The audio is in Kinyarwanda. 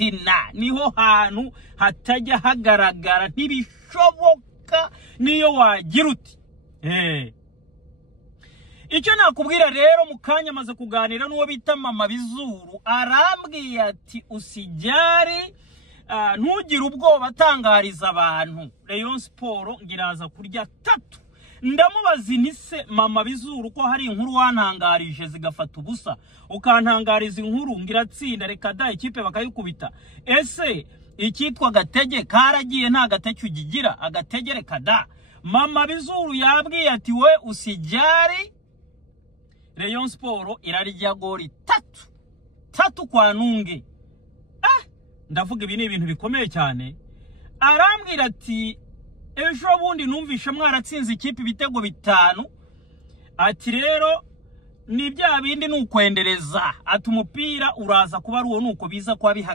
gitsina niho hantu hatajya hagaragara ntibishoboka niyo wagira uti icyo nakubwira rero mukanya maze kuganira n'uwo bita Mama Bizuru arambwiye ati usijyari ntugire ubwoba atangariza abantu Rayon Sport ngiraza kurya 3 ndamubaza inise Mama Bizuru ko hari inkuru wantangarije zigafata ubusa ukantangariza inkuru ngiratsinda reka da ikipe bakayikubita ese ikitwa Gatege karagiye nta gateke ugigira agategere kada Mama Bizuru yabwiye ati we usijyari Rayon Sport irarya goli 3 kwa nunge ndavuga ibi ni ibintu bikomeye cyane arambwira ati ejo bundi numvisha mwaratsinze ikipe ibitego 5 ati rero ni bya bindi nukwendereza ati umupira uraza kuba ruwo nuko biza kwa bihaga